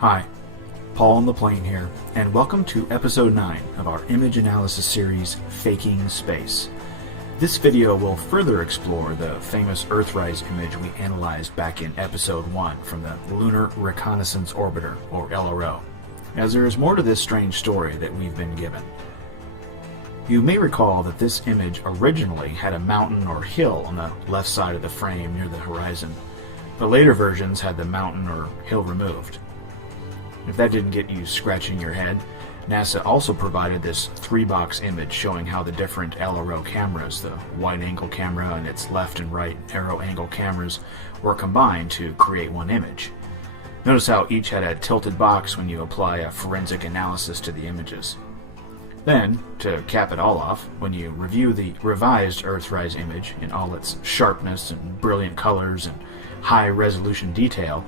Hi, Paul on the plane here, and welcome to episode 9 of our image analysis series, Faking Space. This video will further explore the famous Earthrise image we analyzed back in episode 1 from the Lunar Reconnaissance Orbiter, or LRO, as there is more to this strange story that we've been given. You may recall that this image originally had a mountain or hill on the left side of the frame near the horizon, but later versions had the mountain or hill removed. If that didn't get you scratching your head, NASA also provided this 3-box image showing how the different LRO cameras, the wide-angle camera and its left and right narrow-angle cameras, were combined to create one image. Notice how each had a tilted box when you apply a forensic analysis to the images. Then, to cap it all off, when you review the revised Earthrise image in all its sharpness and brilliant colors and high-resolution detail,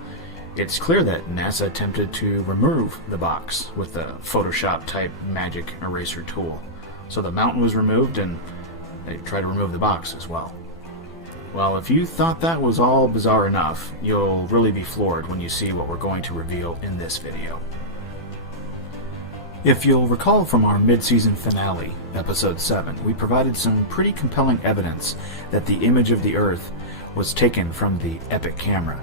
it's clear that NASA attempted to remove the box with the Photoshop-type magic eraser tool. So the mountain was removed, and they tried to remove the box as well. Well, if you thought that was all bizarre enough, you'll really be floored when you see what we're going to reveal in this video. If you'll recall from our mid-season finale, episode 7, we provided some pretty compelling evidence that the image of the Earth was taken from the EPIC camera.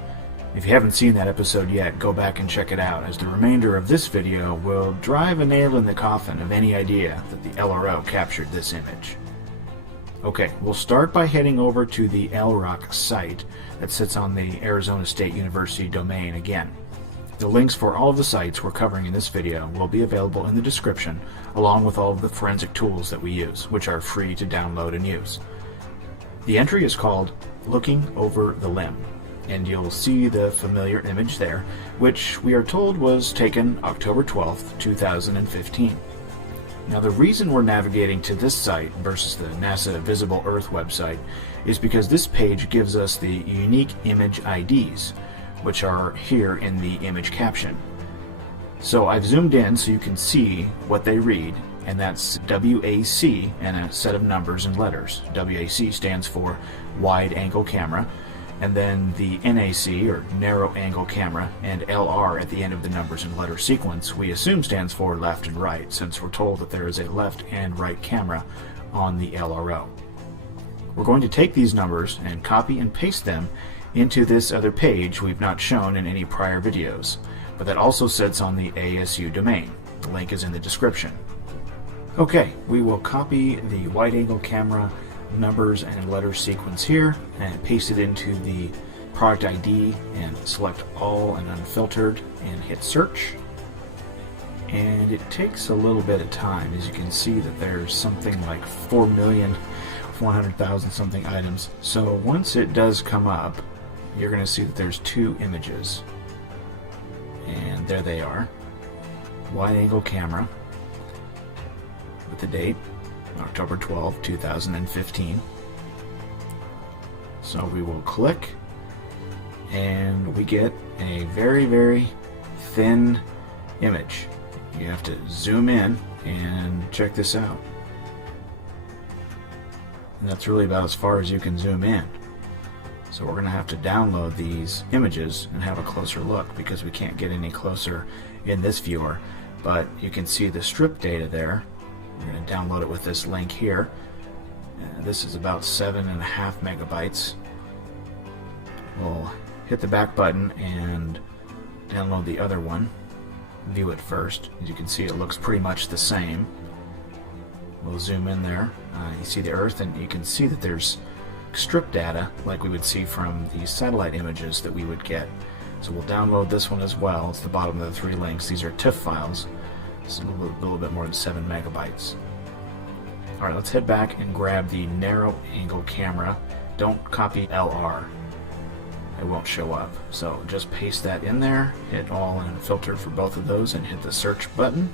If you haven't seen that episode yet, go back and check it out, as the remainder of this video will drive a nail in the coffin of any idea that the LRO captured this image. Okay, we'll start by heading over to the LROC site that sits on the Arizona State University domain again. The links for all of the sites we're covering in this video will be available in the description, along with all of the forensic tools that we use, which are free to download and use. The entry is called Looking Over the Limb, and you'll see the familiar image there, which we are told was taken October 12th, 2015. Now, the reason we're navigating to this site versus the NASA Visible Earth website is because this page gives us the unique image IDs, which are here in the image caption. So I've zoomed in so you can see what they read, and that's WAC and a set of numbers and letters. WAC stands for wide angle camera, and then the NAC, or narrow angle camera, and LR at the end of the numbers and letter sequence we assume stands for left and right, since we're told that there is a left and right camera on the LRO. We're going to take these numbers and copy and paste them into this other page we've not shown in any prior videos, but that also sits on the ASU domain. The link is in the description. Okay, we will copy the wide angle camera numbers and letter sequence here and paste it into the product ID and select all and unfiltered and hit search. And it takes a little bit of time. As you can see that there's something like 4,100,000 something items. So once it does come up, you're going to see that there's 2 images, and there they are. Wide angle camera with the date October 12, 2015. So we will click, and we get a very, very thin image. You have to zoom in and check this out. And that's really about as far as you can zoom in. So we're going to have to download these images and have a closer look, because we can't get any closer in this viewer. But you can see the strip data there. We're going to download it with this link here. This is about 7.5 megabytes. We'll hit the back button and download the other one. View it first. As you can see, it looks pretty much the same. We'll zoom in there. You see the Earth, and you can see that there's strip data like we would see from the satellite images that we would get. So we'll download this one as well. It's the bottom of the 3 links. These are TIFF files. It's a little bit more than 7 megabytes. Alright, let's head back and grab the narrow angle camera. Don't copy LR. It won't show up. So just paste that in there, hit all and filter for both of those, and hit the search button.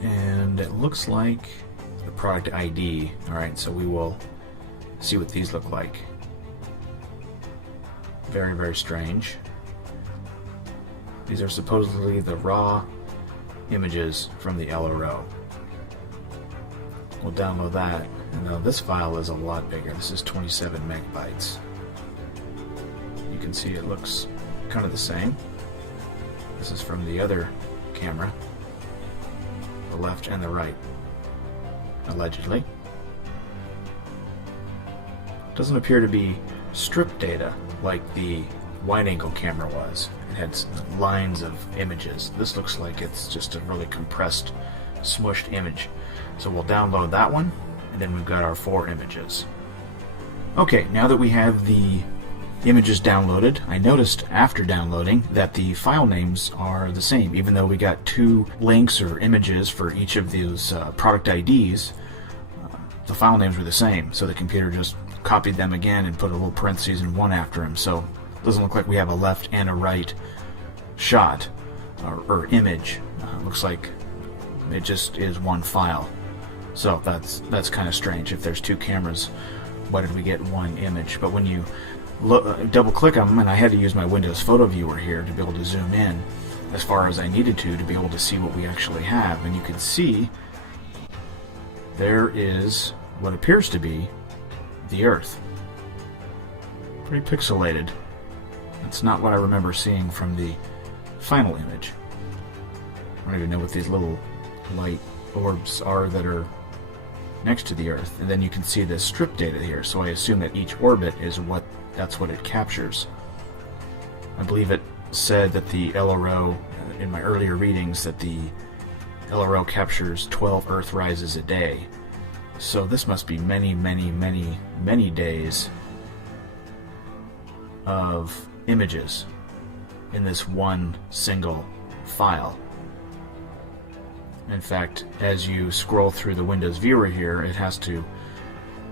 And it looks like the product ID. Alright, so we will see what these look like. Very, very strange. These are supposedly the raw images from the LRO. We'll download that, and now this file is a lot bigger. This is 27 megabytes. You can see it looks kind of the same. This is from the other camera, the left and the right, allegedly. Doesn't appear to be strip data like the wide-angle camera was. It had lines of images. This looks like it's just a really compressed, smushed image. So we'll download that one, and then we've got our 4 images. Okay, now that we have the images downloaded, I noticed after downloading that the file names are the same. Even though we got 2 links or images for each of those product IDs, the file names were the same. So the computer just copied them again and put a little parentheses and 1 after them. So it doesn't look like we have a left and a right shot or image. Looks like it just is 1 file. So that's kind of strange. If there's 2 cameras, why did we get 1 image? But when you double click them, and I had to use my Windows Photo Viewer here to be able to zoom in as far as I needed to be able to see what we actually have, and you can see there is what appears to be the Earth. Pretty pixelated. That's not what I remember seeing from the final image. I don't even know what these little light orbs are that are next to the Earth, and then you can see the strip data here, so I assume that each orbit is that's what it captures. I believe it said that the LRO, in my earlier readings, that the LRO captures 12 Earth rises a day. So this must be many, many, many, many days of images in this one single file. In fact, as you scroll through the Windows Viewer here, it has to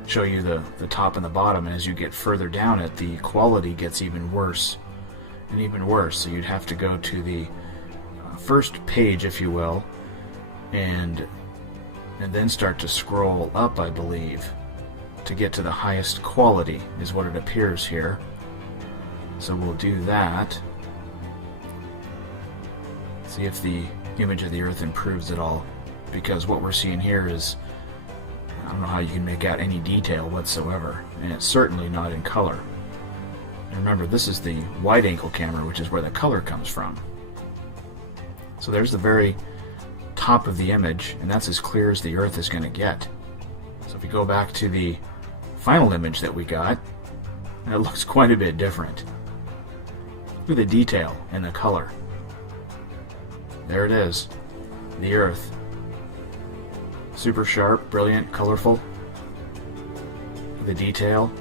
show you the top and the bottom, and as you get further down it, the quality gets even worse and even worse. So you'd have to go to the first page, if you will, and then start to scroll up, I believe, to get to the highest quality, is what it appears here. So we'll do that. See if the image of the Earth improves at all, because what we're seeing here is, I don't know how you can make out any detail whatsoever, and it's certainly not in color. And remember, this is the wide-angle camera, which is where the color comes from. So there's the very top of the image, and that's as clear as the Earth is going to get. So if we go back to the final image that we got, it looks quite a bit different. Look at the detail and the color. There it is, the Earth. Super sharp, brilliant, colorful. The detail.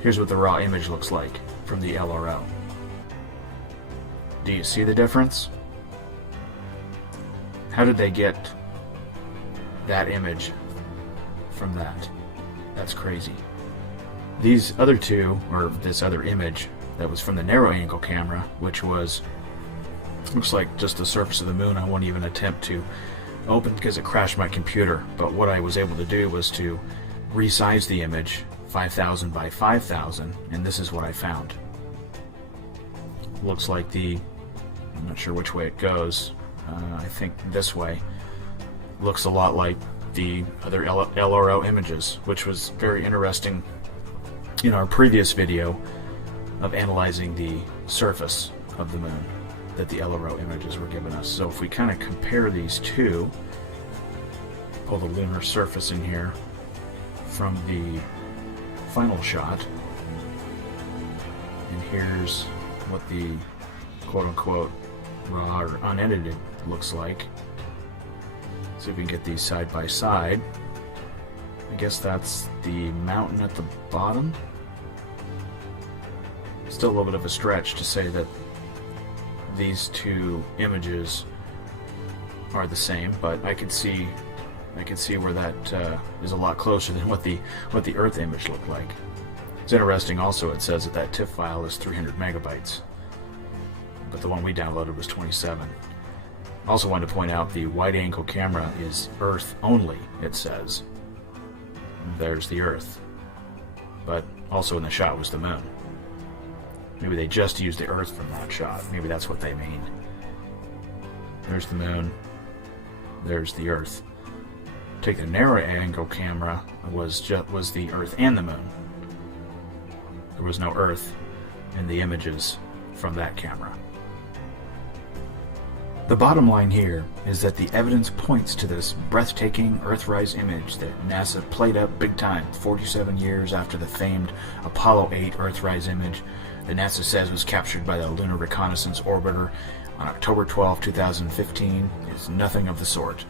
Here's what the raw image looks like from the LRO. Do you see the difference? How did they get that image from that? That's crazy. These other 2, or this other image that was from the narrow angle camera, which was, looks like just the surface of the moon, I won't even attempt to open because it crashed my computer. But what I was able to do was to resize the image 5,000 by 5,000, and this is what I found. Looks like I'm not sure which way it goes. I think this way. Looks a lot like the other LRO images, which was very interesting in our previous video of analyzing the surface of the moon that the LRO images were giving us. So if we kind of compare these 2, pull the lunar surface in here from the final shot, and here's what the quote-unquote raw or unedited looks like. See if we can get these side by side. I guess that's the mountain at the bottom. Still a little bit of a stretch to say that these 2 images are the same, but I can see where that is a lot closer than what the Earth image looked like. It's interesting also, it says that tiff file is 300 megabytes, but the one we downloaded was 27. Also wanted to point out the wide-angle camera is Earth only, it says. There's the Earth, but also in the shot was the moon. Maybe they just used the Earth from that shot. Maybe that's what they mean. There's the moon. There's the Earth. Take the narrow angle camera, was the Earth and the moon. There was no Earth in the images from that camera. The bottom line here is that the evidence points to this breathtaking Earthrise image that NASA played up big time 47 years after the famed Apollo 8 Earthrise image that NASA says was captured by the Lunar Reconnaissance Orbiter on October 12, 2015 is nothing of the sort.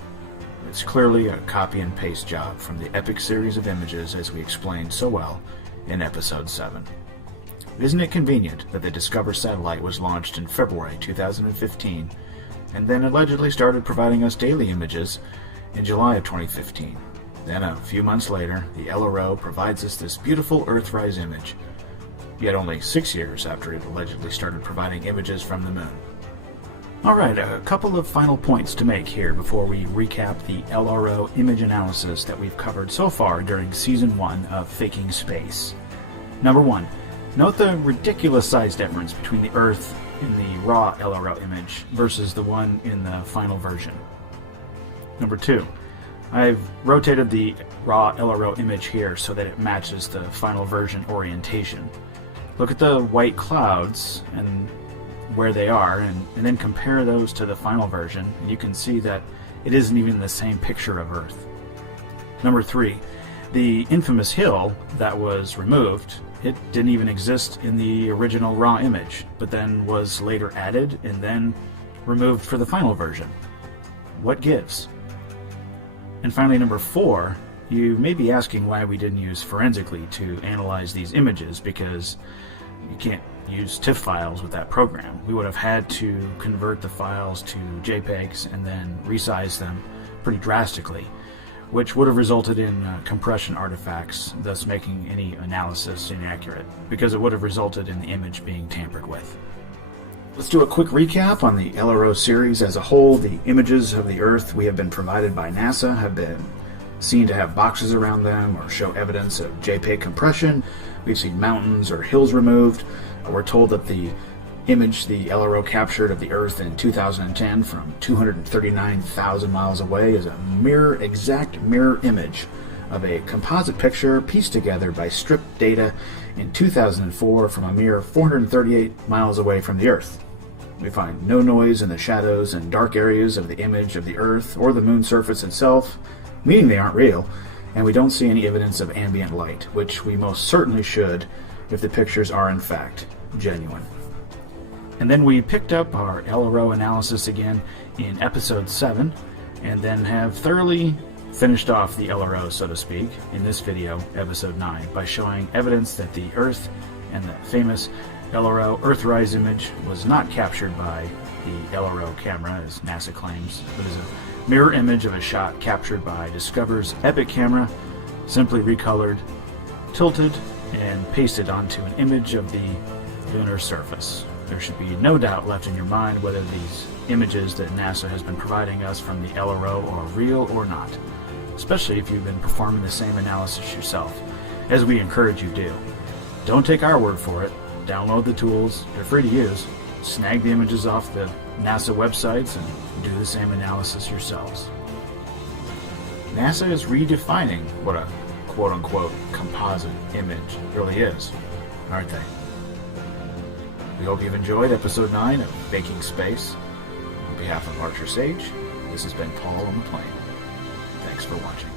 It's clearly a copy and paste job from the epic series of images as we explained so well in episode 7. Isn't it convenient that the Discover satellite was launched in February 2015 and then allegedly started providing us daily images in July of 2015? Then a few months later, the LRO provides us this beautiful Earthrise image, yet only 6 years after it allegedly started providing images from the moon. Alright, a couple of final points to make here before we recap the LRO image analysis that we've covered so far during Season 1 of Faking Space. Number 1, note the ridiculous size difference between the Earth in the raw LRO image versus the one in the final version. Number 2, I've rotated the raw LRO image here so that it matches the final version orientation. Look at the white clouds and where they are, and then compare those to the final version, and you can see that it isn't even the same picture of Earth. Number 3, the infamous hill that was removed, it didn't even exist in the original raw image, but then was later added and then removed for the final version. What gives? And finally, number 4, you may be asking why we didn't use forensically to analyze these images, because you can't use TIFF files with that program. We would have had to convert the files to JPEGs and then resize them pretty drastically, which would have resulted in compression artifacts, thus making any analysis inaccurate, because it would have resulted in the image being tampered with. Let's do a quick recap on the LRO series as a whole. The images of the Earth we have been provided by NASA have been seen to have boxes around them or show evidence of JPEG compression. We've seen mountains or hills removed. We're told that the image the LRO captured of the Earth in 2010 from 239,000 miles away is a exact mirror image of a composite picture pieced together by stripped data in 2004 from a mere 438 miles away from the Earth. We find no noise in the shadows and dark areas of the image of the Earth or the moon surface itself, meaning they aren't real, and we don't see any evidence of ambient light, which we most certainly should if the pictures are in fact genuine. And then we picked up our LRO analysis again in episode 7, and then have thoroughly finished off the LRO, so to speak, in this video, episode 9, by showing evidence that the Earth and the famous LRO Earthrise image was not captured by the LRO camera, as NASA claims, but is a mirror image of a shot captured by Discover's Epic camera, simply recolored, tilted, and pasted onto an image of the lunar surface. There should be no doubt left in your mind whether these images that NASA has been providing us from the LRO are real or not, especially if you've been performing the same analysis yourself, as we encourage you do. Don't take our word for it. Download the tools. They're free to use. Snag the images off the NASA websites and do the same analysis yourselves. NASA is redefining what a quote-unquote composite image really is, aren't they? We hope you've enjoyed episode 9 of Faking Space. On behalf of Archer Sage, this has been Paul on the Plane. Thanks for watching.